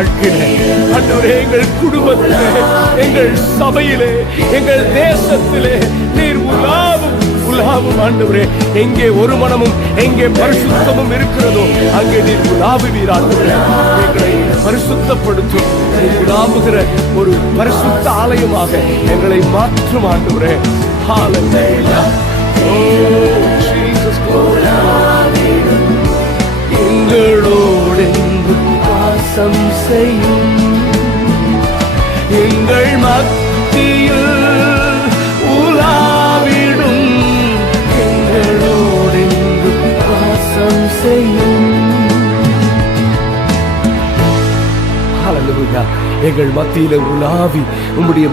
வாழ்க்கையிலே, ஆண்டவரே, எங்கள் குடும்பத்திலே, எங்கள் சபையிலே, எங்கள் தேசத்திலே நீர் உலாவும் ஆண்டவரே. எங்கே ஒரு மனமும் எங்கே பரிசுத்தமும் இருக்கிறதோ அங்கே நீர் உலாவுவீர் ஆண்டவரே. எங்களை பரிசுத்தப்படுத்தும் உலாவுகிற ஒரு பரிசுத்த ஆலயமாக எங்களை மாற்றும் ஆண்டவரே. ஹல்லேலூயா. ஓ ஜீசஸ், எங்களோடு வாசம் செய்யும், எங்கள் மத்தியில் உலாவிடும், எங்களோடு வாசம் செய்யும். ஹல்லேலூயா. எங்கள் மத்தியில உலாவி உம்முடைய